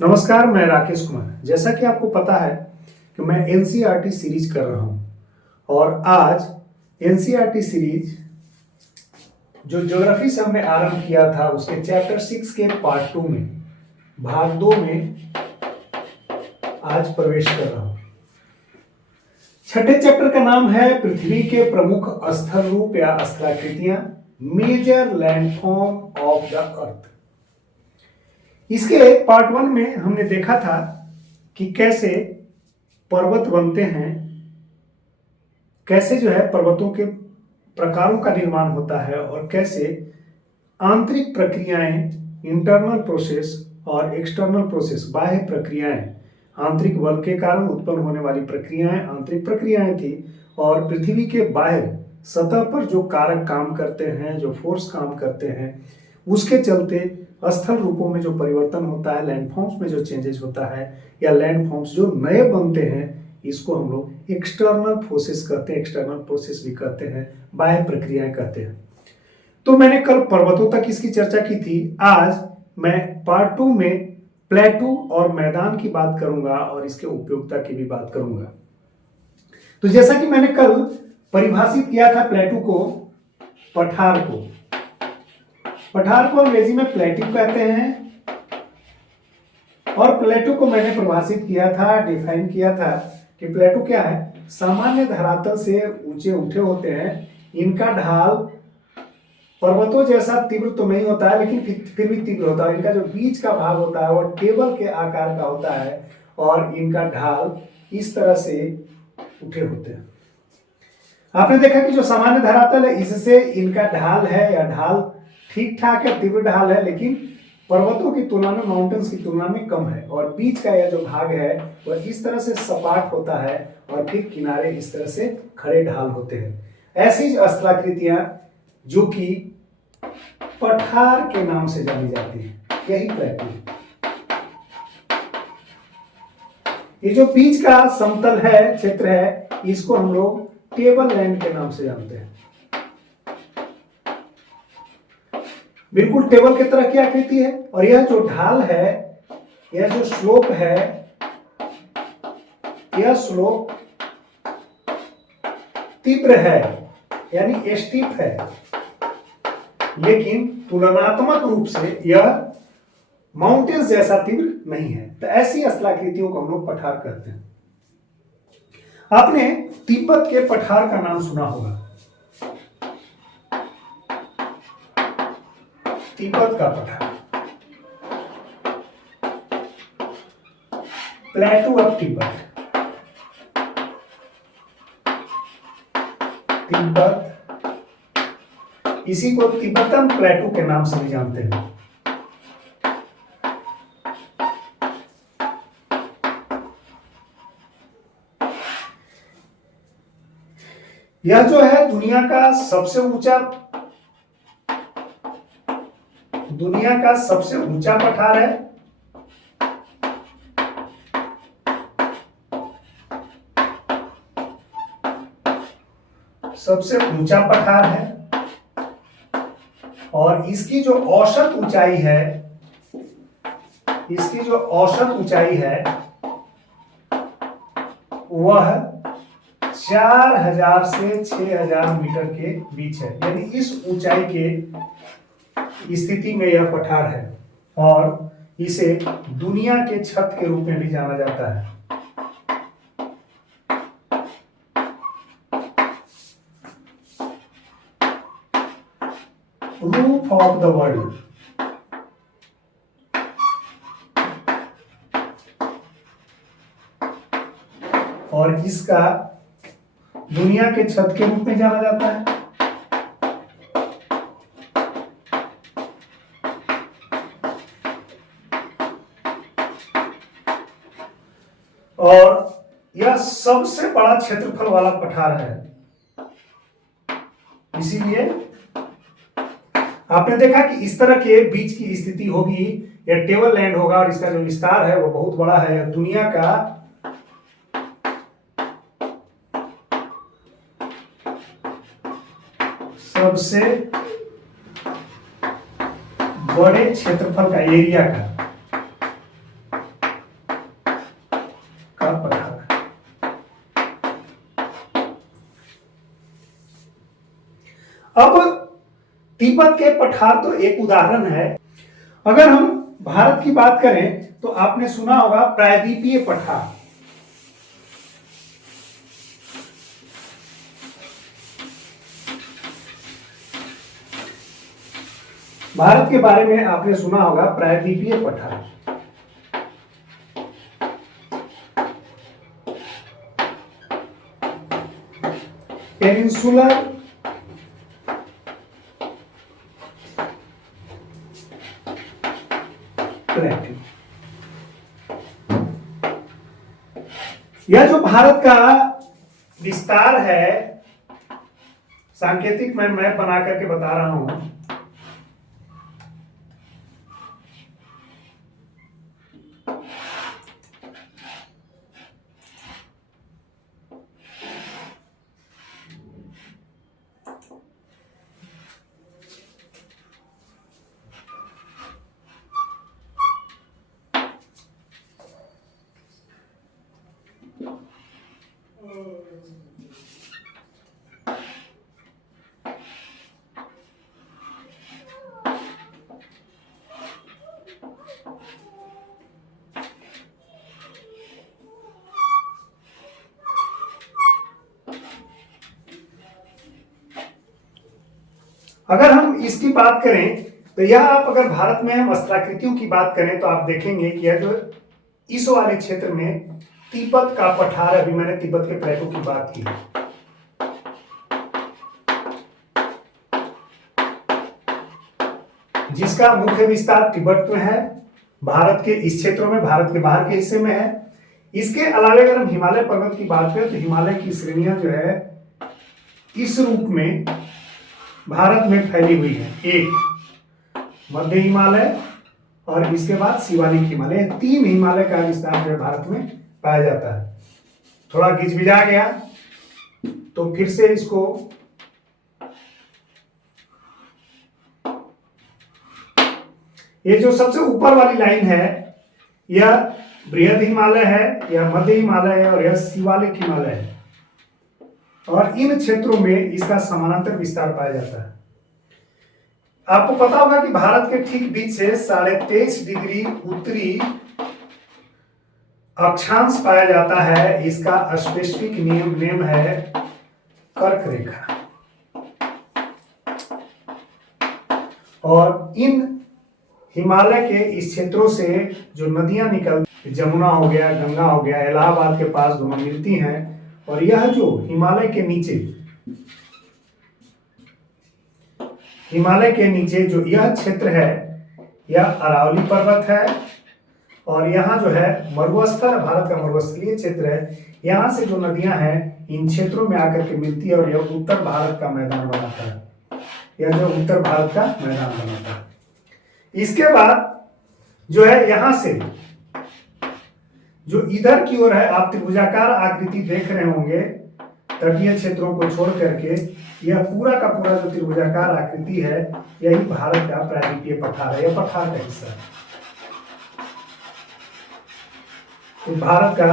नमस्कार, मैं राकेश कुमार। जैसा कि आपको पता है कि मैं एनसीईआरटी सीरीज कर रहा हूं और आज एनसीईआरटी सीरीज जो ज्योग्राफी से हमने आरंभ किया था उसके चैप्टर 6 के पार्ट 2 में भाग 2 में आज प्रवेश कर रहा हूं। छठे चैप्टर का नाम है पृथ्वी के प्रमुख स्थल रूप या स्थलाकृतियां, major landform of the earth. इसके पार्ट 1 में हमने देखा था कि कैसे पर्वत बनते हैं, कैसे जो है पर्वतों के प्रकारों का निर्माण होता है और कैसे आंतरिक प्रक्रियाएं, इंटरनल प्रोसेस और एक्सटर्नल प्रोसेस, बाह्य प्रक्रियाएं, आंतरिक बल के कारण उत्पन्न होने वाली प्रक्रियाएं आंतरिक प्रक्रियाएं थी और पृथ्वी के बाहर सतह पर जो कारक काम करते हैं, जो फोर्स काम करते हैं, उसके चलते स्थल रूपों में जो परिवर्तन होता है, लैंडफॉर्म्स में जो चेंजेस होता है या लैंडफॉर्म्स जो नए बनते हैं, इसको हम लोग एक्सटर्नल फोर्सेस कहते हैं, एक्सटर्नल प्रोसेस भी कहते हैं, बाह्य प्रक्रियाएं कहते हैं। तो मैंने कल पर्वतों तक इसकी चर्चा की थी। आज मैं पार्ट 2 में प्लेटू और मैदान की बात करूंगा और इसके उपयोगिता की भी बात करूंगा। तो जैसा कि मैंने कल परिभाषित किया था प्लेटू को, पठार को अंग्रेजी में प्लेट्यू कहते हैं और प्लेटू को मैंने परिभाषित किया था, डिफाइन किया था कि प्लेटू क्या है, सामान्य धरातल से ऊंचे उठे होते हैं। इनका ढाल पर्वतों जैसा तीव्र तो नहीं होता है लेकिन फिर भी तीव्र होता है। इनका जो बीच का भाग होता है वो टेबल के आकार का होता है और इनका ढाल इस तरह से उठे होते हैं। आपने देखा कि जो सामान्य धरातल है इससे इनका ढाल है या ढाल ठीक ठाक है, तीव्र ढाल है, लेकिन पर्वतों की तुलना में, माउंटेन्स की तुलना में कम है। और बीच का यह जो भाग है वह इस तरह से सपाट होता है और फिर किनारे इस तरह से खड़े ढाल होते हैं। ऐसी स्थलाकृतियां जो कि पठार के नाम से जानी जाती है, यही प्लेटू है। ये जो बीच का समतल है, क्षेत्र है, इसको हम लोग टेबल लैंड के नाम से जानते हैं। बिल्कुल टेबल की तरह की आकृति है और यह जो ढाल है, यह जो स्लोप है, यह स्लोप तीव्र है यानी स्टीप है, लेकिन तुलनात्मक रूप से यह माउंटेन्स जैसा तीव्र नहीं है। तो ऐसी स्थलाकृतियों को हम लोग पठार कहते हैं। आपने तिब्बत के पठार का नाम सुना होगा। तिब्बत का पठार, प्लेटू ऑफ तिब्बत, तिब्बत, इसी को तिब्बतन प्लेटू के नाम से भी जानते हैं। यह जो है दुनिया का सबसे ऊंचा पठार है। सबसे ऊंचा पठार है और इसकी जो औसत ऊंचाई है, वह 4000 से 6000 मीटर के बीच है। यानी इस ऊंचाई के स्थिति में यह पठार है और इसे दुनिया के छत के रूप में भी जाना जाता है। रूफ ऑफ द वर्ल्ड, और इसका दुनिया के छत के रूप में जाना जाता है। और यह सबसे बड़ा क्षेत्रफल वाला पठार है। इसीलिए आपने देखा कि इस तरह के बीच की स्थिति होगी, यह टेबल लैंड होगा और इसका जो विस्तार है वो बहुत बड़ा है। दुनिया का सबसे बड़े क्षेत्रफल का, एरिया का का पठार। अब तिब्बत के पठार तो एक उदाहरण है। अगर हम भारत की बात करें तो आपने सुना होगा प्रायद्वीपीय पठार। भारत के बारे में आपने सुना होगा प्रायद्वीपीय पठार। Peninsular plateau. यह जो भारत का विस्तार है, सांकेतिक मैं मैप बना करके बता रहा हूं। अगर हम इसकी बात करें तो यह आप अगर भारत में हम अस्त्राकृतियों की बात करें तो आप देखेंगे कि यह जो इस वाले क्षेत्र में तिब्बत का पठार, अभी मैंने तिब्बत के प्लेटो की बात की, जिसका मुख्य विस्तार तिब्बत में है, भारत के इस क्षेत्रों में, भारत के बाहर के हिस्से में है। इसके अलावा अगर हम हिमालय पर्वत की बात करें तो हिमालय की श्रेणियां जो है इस रूप में भारत में फैली हुई है। एक मध्य हिमालय और इसके बाद शिवालिक हिमालय, 3 हिमालय का विस्तार जो है भारत में पाया जाता है। थोड़ा गिजबिजा गया तो फिर से इसको ये जो सबसे ऊपर वाली लाइन है यह बृहद हिमालय है, यह मध्य हिमालय है और यह शिवालिक हिमालय है। और इन क्षेत्रों में इसका समानांतर विस्तार पाया जाता है। आपको पता होगा कि भारत के ठीक बीच से 23.5 डिग्री उत्तरी अक्षांश पाया जाता है। इसका स्पेसिफिक नेम है कर्क रेखा। और इन हिमालय के इस क्षेत्रों से जो नदियां निकलती, जमुना हो गया, गंगा हो गया, इलाहाबाद के पास दोनों मिलती हैं। और यह जो हिमालय के नीचे जो यह क्षेत्र है यह अरावली पर्वत है। और यहाँ जो है मरुस्थल, भारत का मरुस्थलीय क्षेत्र है। यहाँ से जो नदियां हैं इन क्षेत्रों में आकर के मिलती है और यह उत्तर भारत का मैदान बनाता है। यह जो उत्तर भारत का मैदान बनाता है। इसके बाद जो है यहाँ से जो इधर की ओर है, आप त्रिभुजाकार आकृति देख रहे होंगे तटीय क्षेत्रों को छोड़ करके, यह पूरा का पूरा जो त्रिभुजाकार आकृति है यही भारत का प्रायद्वीपीय पठार है। यह पठार का हिस्सा है। तो भारत का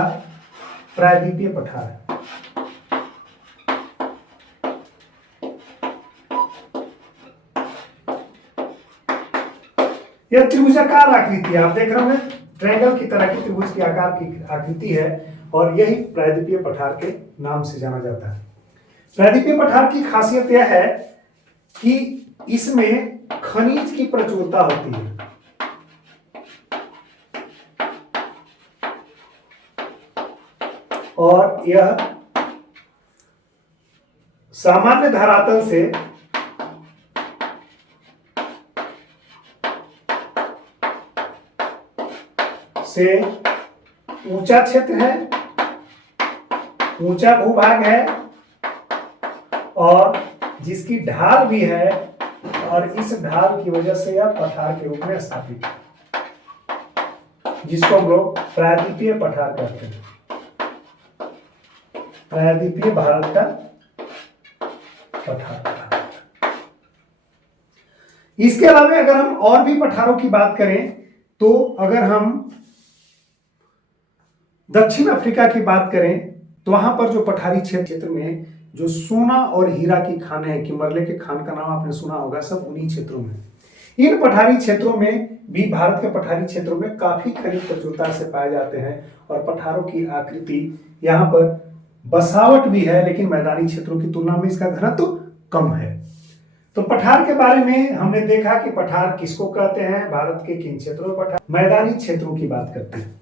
प्रायद्वीपीय पठार है। यह त्रिभुजाकार आकृति आप देख रहे होंगे, ट्रायंगल की तरह की त्रिभुज की आकार की आकृति है और यही प्रायद्वीपीय पठार के नाम से जाना जाता है। प्रायद्वीपीय पठार की खासियत यह है कि इसमें खनिज की प्रचुरता होती है। और यह सामान्य धरातल से ऊंचा क्षेत्र है, ऊंचा भूभाग है और जिसकी ढाल भी है। और इस ढाल की वजह से यह पठार के रूप में स्थापित है, जिसको हम लोग प्रायद्वीपीय पठार कहते हैं। प्रायद्वीपीय भारत का पठार। इसके अलावा अगर हम और भी पठारों की बात करें तो अगर हम दक्षिण अफ्रीका की बात करें तो वहां पर जो पठारी क्षेत्र में जो सोना और हीरा की खानें हैं, किमरले के खान का नाम आपने सुना होगा, सब उन्हीं क्षेत्रों में। इन पठारी क्षेत्रों में भी, भारत के पठारी क्षेत्रों में काफी खनिज प्रचुरता से पाए जाते हैं और पठारों की आकृति, यहाँ पर बसावट भी है, लेकिन मैदानी क्षेत्रों की तुलना में इसका घनत्व कम है। तो पठार के बारे में हमने देखा कि पठार किसको कहते हैं, भारत के किन क्षेत्रों में पठार। मैदानी क्षेत्रों की बात करते हैं।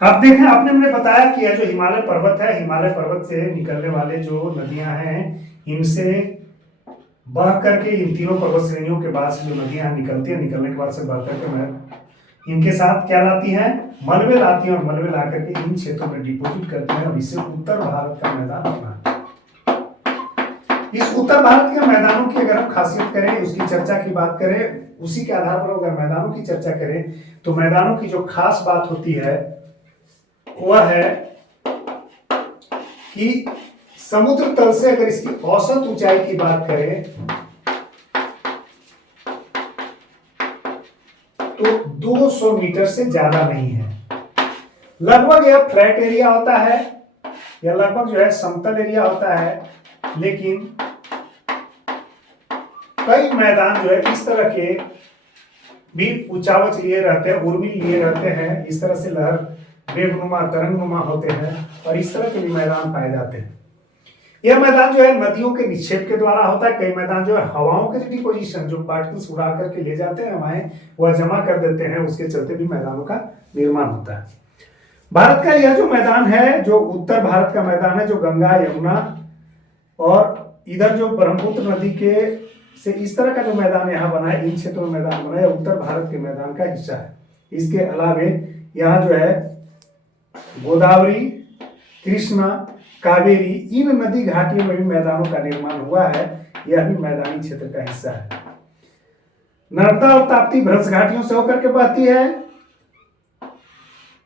आप देखें, आपने हमने बताया कि यह जो हिमालय पर्वत है, हिमालय पर्वत से निकलने वाले जो नदियां हैं, इनसे बह करके इन तीनों पर्वत श्रेणियों के बाद से जो नदियां निकलती हैं, निकलने के बाद से बह करके इनके साथ क्या लाती हैं, मलबे लाती हैं, और मलबे ला करके इन क्षेत्रों में डिपोजिट करते हैं, और इससे उत्तर भारत का मैदान अपना है। इस उत्तर भारत के मैदानों की अगर हम खासियत करें, उसकी चर्चा की बात करें, उसी के आधार पर अगर मैदानों की चर्चा करें, तो मैदानों की जो खास बात होती है वह है कि समुद्र तल से अगर इसकी औसत ऊंचाई की बात करें तो 200 मीटर से ज्यादा नहीं है। लगभग यह फ्लैट एरिया होता है, या लगभग जो है समतल एरिया होता है, लेकिन कई मैदान जो है इस तरह के भी ऊंचावच लिए रहते हैं, उर्मी लिए रहते हैं, इस तरह से लहर वेगनुमा तरंगनुमा होते हैं, और इस तरह के भी मैदान पाए जाते हैं। यह मैदान जो है नदियों के निक्षेप के द्वारा होता है। कई मैदान जो है हवाओं के डिपोजिशन, जो पार्टिकल्स उड़ा करके ले जाते हैं हवाएं, वह जमा कर देते हैं, उसके चलते भी मैदानों का निर्माण होता है। भारत का यह जो मैदान है, जो उत्तर भारत का मैदान है, जो गंगा यमुना और इधर जो ब्रह्मपुत्र नदी के से इस तरह का जो मैदान यहाँ बना है, इन क्षेत्रों में मैदान बना है, उत्तर भारत के मैदान का हिस्सा है। इसके अलावे यहाँ जो है गोदावरी, कृष्णा, कावेरी, इन नदी घाटियों में भी मैदानों का निर्माण हुआ है, यह भी मैदानी क्षेत्र का हिस्सा है। नर्मदा और ताप्ती भ्रंश घाटियों से होकर के बहती है।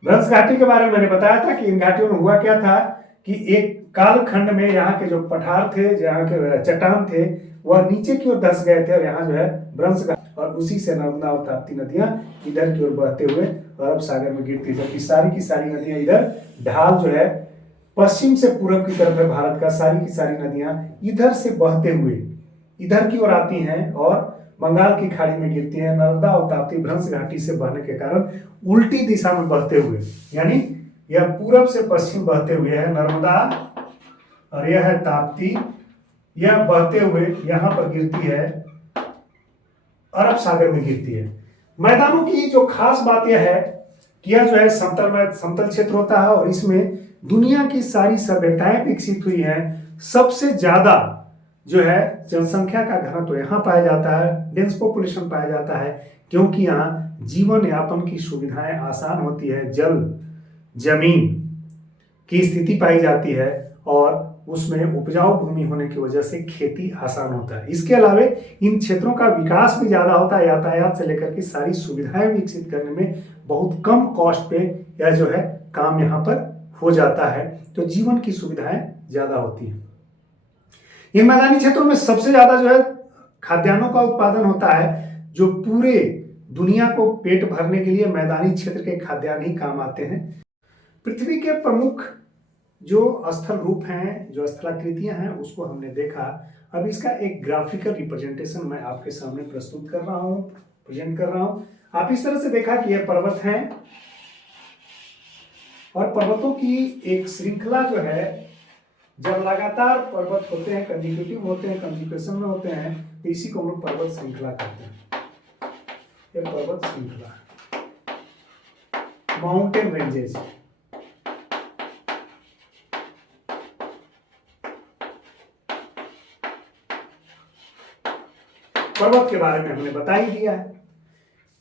भ्रंश घाटी के बारे में मैंने बताया था कि इन घाटियों में हुआ क्या था कि एक कालखंड में यहाँ के जो पठार थे, यहाँ के चट्टान थे, वह नीचे की ओर धंस गए थे, और यहाँ जो है भ्रंश घाटी, और उसी से नर्मदा और ताप्ती नदियां इधर की ओर बहते हुए अरब सागर में गिरती, जबकि सारी की सारी नदियां इधर, ढाल जो है पश्चिम से पूर्व की तरफ है भारत का, सारी की सारी नदियां इधर से बहते हुए इधर की ओर आती हैं और बंगाल की खाड़ी में गिरती हैं। नर्मदा और ताप्ती भ्रंश घाटी से बहने के कारण उल्टी दिशा में बहते हुए, यानी यह पूरब से पश्चिम बहते हुए है नर्मदा, और यह है ताप्ती, यह बहते हुए यहां पर गिरती है, अरब सागर में गिरती है। मैदानों की जो खास बात यह है कि यह जो है समतल क्षेत्र होता है, और इसमें दुनिया की सारी सभ्यताएं विकसित हुई हैं। सबसे ज्यादा जो है जनसंख्या का घनत्व यहाँ पाया जाता है, डेंस पॉपुलेशन पाया जाता है, क्योंकि यहाँ जीवन यापन की सुविधाएं आसान होती है, जल जमीन की स्थिति पाई जाती है और उसमें उपजाऊ भूमि होने की वजह से खेती आसान होता है। इसके अलावा इन क्षेत्रों का विकास भी ज़्यादा होता है, यातायात से लेकर के सारी सुविधाएं विकसित करने में बहुत कम कॉस्ट पे यह जो है काम यहाँ पर हो जाता है, तो जीवन की सुविधाएं ज़्यादा होती हैं। इन मैदानी क्षेत्रों में सबसे ज़्यादा जो है खाद्यान्नों का उत्पादन होता है, जो पूरे दुनिया को पेट भरने के लिए मैदानी क्षेत्र के खाद्यान्न ही काम आते हैं। पृथ्वी के प्रमुख जो स्थल रूप हैं, जो स्थलाकृतियां हैं, उसको हमने देखा। अब इसका एक ग्राफिकल रिप्रेजेंटेशन मैं आपके सामने प्रस्तुत कर रहा हूं, प्रेजेंट कर रहा हूं। आप इस तरह से देखा कि यह पर्वत हैं और पर्वतों की एक श्रृंखला जो है, जब लगातार पर्वत होते हैं, कंजिक्यूटिव होते हैं, कंजिक्यूशन में होते हैं, तो इसी को हम लोग पर्वत श्रृंखला कहते हैं। ये पर्वत श्रृंखला, माउंटेन रेंजेस। पर्वत के बारे में हमने बता ही दिया है।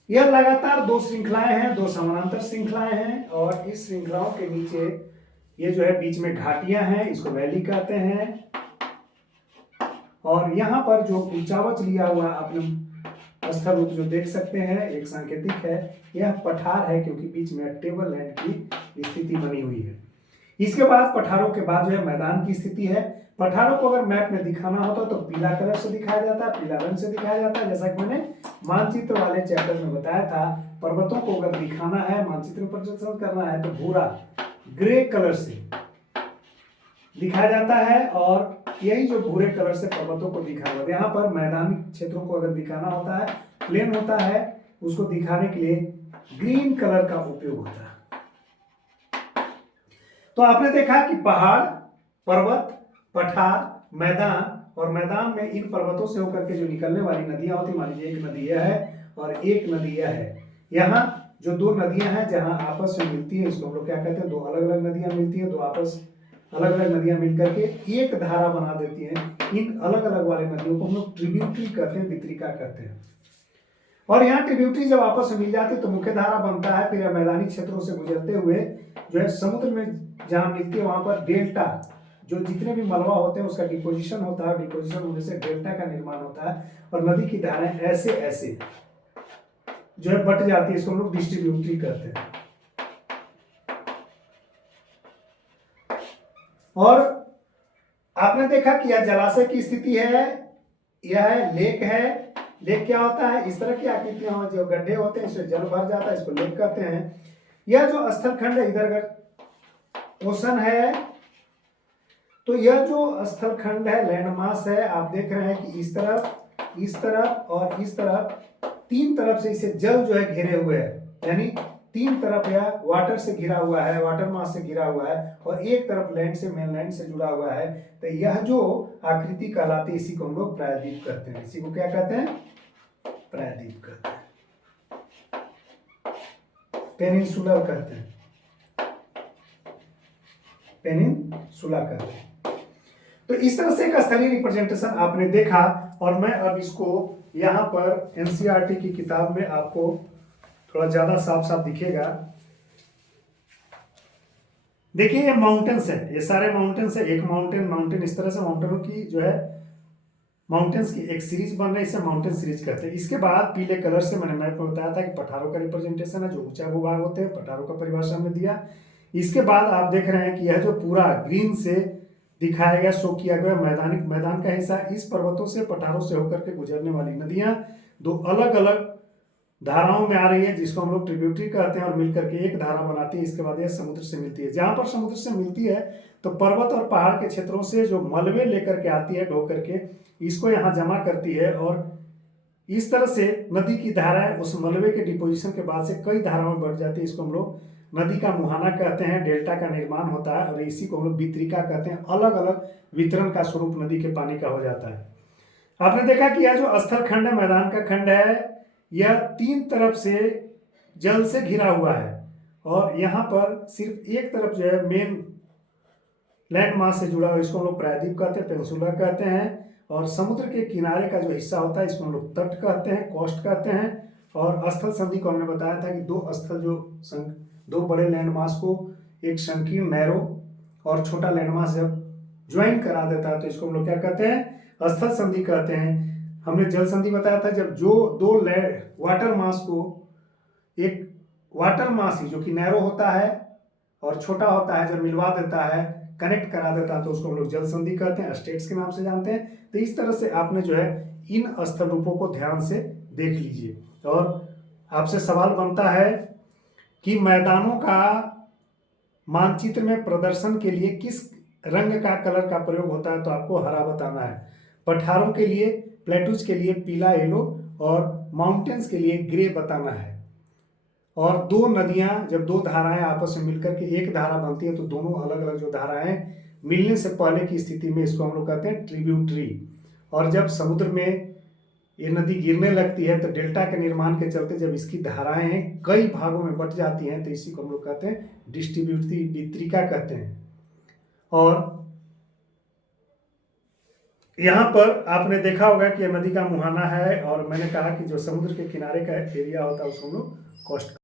यह लगातार दो श्रृंखलाएं हैं, दो समानांतर श्रृंखलाएं हैं, और इस श्रृंखलाओं के नीचे ये जो है बीच में घाटियां हैं, इसको वैली कहते हैं। और यहाँ पर जो ऊंचावच लिया हुआ अपने स्थल रूप जो देख सकते हैं, एक सांकेतिक है, यह पठार है, क्योंकि बीच में टेबल लैंड की स्थिति बनी हुई है। इसके बाद पठारों के बाद जो है मैदान की स्थिति है। पठारों को अगर मैप में दिखाना होता तो पीला कलर से दिखाया जाता है, पीला रंग से दिखाया जाता है, जैसा कि मैंने मानचित्र वाले चैप्टर में बताया था। पर्वतों को अगर दिखाना है, मानचित्र प्रदर्शन करना है, तो भूरा ग्रे कलर से दिखाया जाता है, और यही जो भूरे कलर से पर्वतों को दिखाया जाता है। यहाँ पर मैदानी क्षेत्रों को अगर दिखाना होता है, प्लेन होता है, उसको दिखाने के लिए ग्रीन कलर का उपयोग होता है। तो आपने देखा कि पहाड़, पर्वत, पठार, मैदान, और मैदान में इन पर्वतों से होकर के जो निकलने वाली नदियां होती, मान लीजिए एक नदी यह है और एक नदी यह है। यहाँ जो दो नदियां हैं जहां आपस में मिलती है, इसको हम लोग क्या कहते हैं, दो अलग अलग नदियां मिलती है, दो आपस अलग अलग नदियां मिलकर के एक धारा बना देती हैं। इन अलग अलग वाले नदियों को हम लोग ट्रिब्यूटरी कहते हैं, वितरिका कहते हैं। और यहाँ ट्रिब्यूटरी जब आपस में मिल जाती है तो मुख्य धारा बनता है। फिर मैदानी क्षेत्रों से गुजरते हुए जो है समुद्र में जहाँ मिलती है, वहां पर डेल्टा, जो जितने भी मलबा होते हैं उसका डिपोजिशन होता है, डिपोजिशन होने से डेल्टा का निर्माण होता है, और नदी की धाराएं ऐसे ऐसे जो है बट जाती है, इसको हम लोग डिस्ट्रीब्यूटरी कहते हैं। और आपने देखा कि यह जलाशय की स्थिति है, यह लेक है। लेक क्या होता है, इस तरह की आकृतियां हो, जो गड्ढे होते हैं, इसमें जल भर जाता है, इसको लेक कहते हैं। यह जो स्थल खंड है, इधर अगर ओशन है, तो यह जो स्थल खंड है, लैंडमास है, आप देख रहे हैं कि इस तरफ और इस तरफ, तीन तरफ से इसे जल जो है घेरे हुए है, यानी तीन तरफ यह वाटर से घिरा हुआ है, वाटर मास से घिरा हुआ है, और एक तरफ लैंड से, मेनलैंड से जुड़ा हुआ है। तो यह जो आकृति कहलाती है, इसी को हम लोग प्रायद्वीप कहते हैं। इसी को क्या कहते हैं, प्रायद्वीप कहते हैं, पेनिनसुलर कहते हैं, पेनिनसुला कहते हैं। तो इस तरह से एक स्थलीय रिप्रेजेंटेशन आपने देखा, और मैं अब इसको यहाँ पर एनसीईआरटी की किताब में आपको थोड़ा ज्यादा साफ साफ दिखेगा। देखिए ये माउंटेन्स है, ये सारे माउंटेन्स है, एक माउंटेन, इस तरह से माउंटेनों की जो है माउंटेन्स की एक सीरीज बन रही है, इसे माउंटेन सीरीज कहते हैं। इसके बाद पीले कलर से मैंने मैप में बताया था कि पठारों का रिप्रेजेंटेशन है, जो ऊंचा भूभाग होते हैं, पठारों का परिभाषा में दिया। इसके बाद आप देख रहे हैं कि यह जो पूरा ग्रीन से दिखाया गया, शो किया गया मैदान का हिस्सा, इस पर्वतों से, पठारों से होकर के गुजरने वाली नदियां दो अलग अलग धाराओं में आ रही है, जिसको हम लोग ट्रिब्यूटरी कहते हैं, और मिलकर के एक धारा बनाती है। इसके बाद यह समुद्र से मिलती है। जहां पर समुद्र से मिलती है तो पर्वत और पहाड़ के क्षेत्रों से जो मलबे लेकर के आती है, ढो करके इसको यहाँ जमा करती है, और इस तरह से नदी की धाराएं उस मलबे के डिपोजिशन के बाद से कई धाराओं में बढ़ जाती है। इसको हम लोग नदी का मुहाना कहते हैं, डेल्टा का निर्माण होता है, और इसी को हम लोग वितरिका कहते हैं। अलग अलग वितरण का स्वरूप नदी के पानी का हो जाता है। आपने देखा कि यह जो स्थल खंड है, मैदान का खंड है, यह तीन तरफ से जल से घिरा हुआ है, और यहाँ पर सिर्फ एक तरफ जो है मेन लैंड मास से जुड़ा हुआ, इसको हम लोग प्रायद्वीप कहते हैं, पेनिनसुला कहते हैं। और समुद्र के किनारे का जो हिस्सा होता है, इसको हम लोग तट कहते हैं, कोस्ट कहते हैं। और स्थल संधि को हमने बताया था कि दो बड़े लैंडमास को एक संकीर्ण नैरो और छोटा लैंडमास जब ज्वाइन करा देता है तो इसको हम लोग क्या कहते हैं, स्थल संधि कहते हैं। हमने जल संधि बताया था जब जो दो वाटर मास को एक वाटर मास ही जो कि नैरो होता है और छोटा होता है जब मिलवा देता है, कनेक्ट करा देता है, तो उसको हम लोग जल संधि कहते हैं, स्टेट्स के नाम से जानते हैं। तो इस तरह से आपने जो है इन स्थल रूपों को ध्यान से देख लीजिए। और आपसे सवाल बनता है कि मैदानों का मानचित्र में प्रदर्शन के लिए किस रंग का कलर का प्रयोग होता है, तो आपको हरा बताना है। पठारों के लिए, प्लेटूज के लिए पीला येलो और माउंटेन्स के लिए ग्रे बताना है। और दो नदियां जब दो धाराएं आपस में मिलकर के एक धारा बनती है तो दोनों अलग अलग जो धाराएं मिलने से पहले की स्थिति में इसको हम लोग कहते हैं ट्रिब्यूटरी। और जब समुद्र में ये नदी गिरने लगती है तो डेल्टा के निर्माण के चलते जब इसकी धाराएं कई भागों में बट जाती हैं तो इसी को हम लोग कहते हैं डिस्ट्रीब्यूटरी वितरिका कहते हैं। और यहाँ पर आपने देखा होगा कि यह नदी का मुहाना है और मैंने कहा कि जो समुद्र के किनारे का एरिया होता है उसको हम लोग कोस्ट